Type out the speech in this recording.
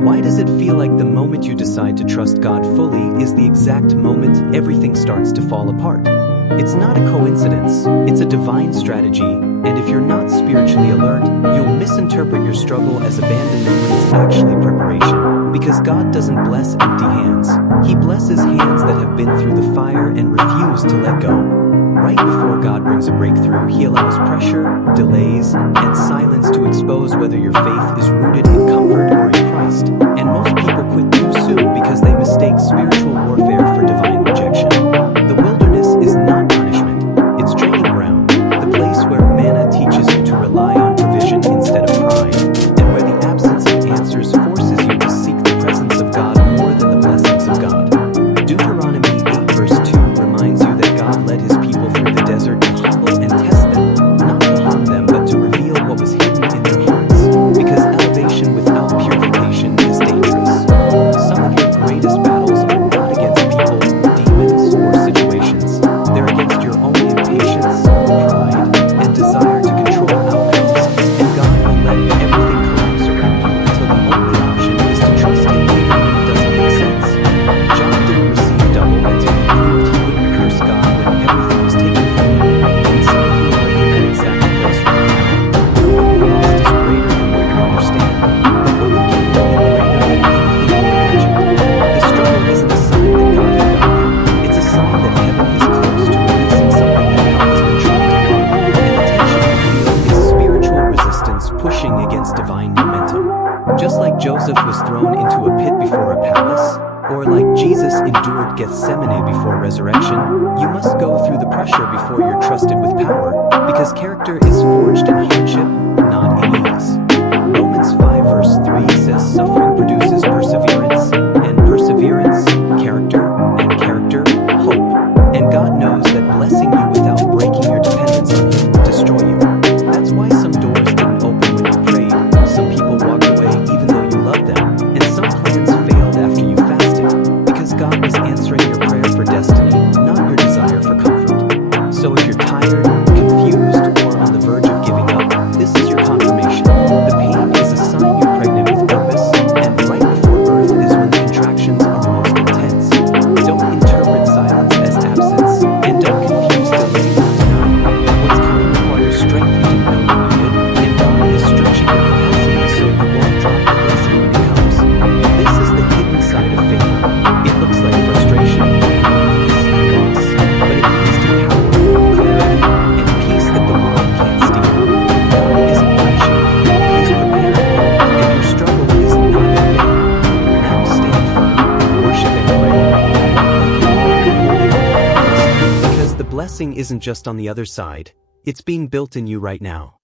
Why does it feel like the moment you decide to trust God fully is the exact moment everything starts to fall apart? It's not a coincidence, it's a divine strategy, and if you're not spiritually alert, you'll misinterpret your struggle as abandonment when it's actually preparation. Because God doesn't bless empty hands. He blesses hands that have been through the fire and refuse to let go. Right before God brings a breakthrough, He allows pressure, delays, and silence to expose whether your faith is rooted in comfort or in Christ. And most people quit too soon because they mistake spiritual warfare for divine rejection. The wilderness is not punishment, it's training ground, the place where manna teaches you to rely on provision instead of pride, and where the absence of answers forces you to seek the presence of God more than the blessings of God. Deuteronomy 8 verse 2 reminds you that God led His people through the desert to humble and test them, not to harm them but to reveal what was hidden in their hearts, because elevation without purification is dangerous. Some of your greatest battles are not against people, demons, or situations. They're against your own impatience, pride, and desire to control outcomes, and God will let everything collapse around you until the only option is to trust Him even when it doesn't make sense. John didn't receive double until he proved he wouldn't curse God when everything was taken from him, and some of you are in that exact place right now. What you lost is greater than what you understand, but what you gain will be greater than anything you imagined. The struggle isn't a sign that God forgot you, it's a sign that heaven is close to releasing something that hell has been trying to block, and the tension you feel is spiritual resistance pushing against divine momentum. Just like Joseph was thrown into a pit before a palace, or like Jesus endured Gethsemane before resurrection, you must go through the pressure before you're trusted with power, because character is forged in hardship, not in ease. Romans 5 verse 3 says suffering produces perseverance, and perseverance, character, and character, hope. And God knows that blessing you without breaking your dependence on Him will destroy you. That's why some doors didn't open when you prayed, some people walked away even though you loved them, and some plans failed after you fasted, because God was answering your prayer for destiny, not your desire for comfort. So if you're tired, confused, or on the verge of giving up, this is your confirmation. The pain is a sign you're pregnant with purpose, and right before birth is when the contractions are most intense. Don't interpret silence as absence, and don't confuse delay with denial. What's coming requires strength you didn't know you needed, and God is stretching your capacity so you won't drop the blessing when it comes. This is the hidden side of favor. It looks like frustration, loneliness, loss, but it leads to power, clarity, and peace that the world can't steal. God isn't punishing you, He's preparing you, and your struggle is not in vain. Now stand firm, worship and pray, and walk like you already hold it with promise, because the blessing isn't just on the other side, it's being built in you right now.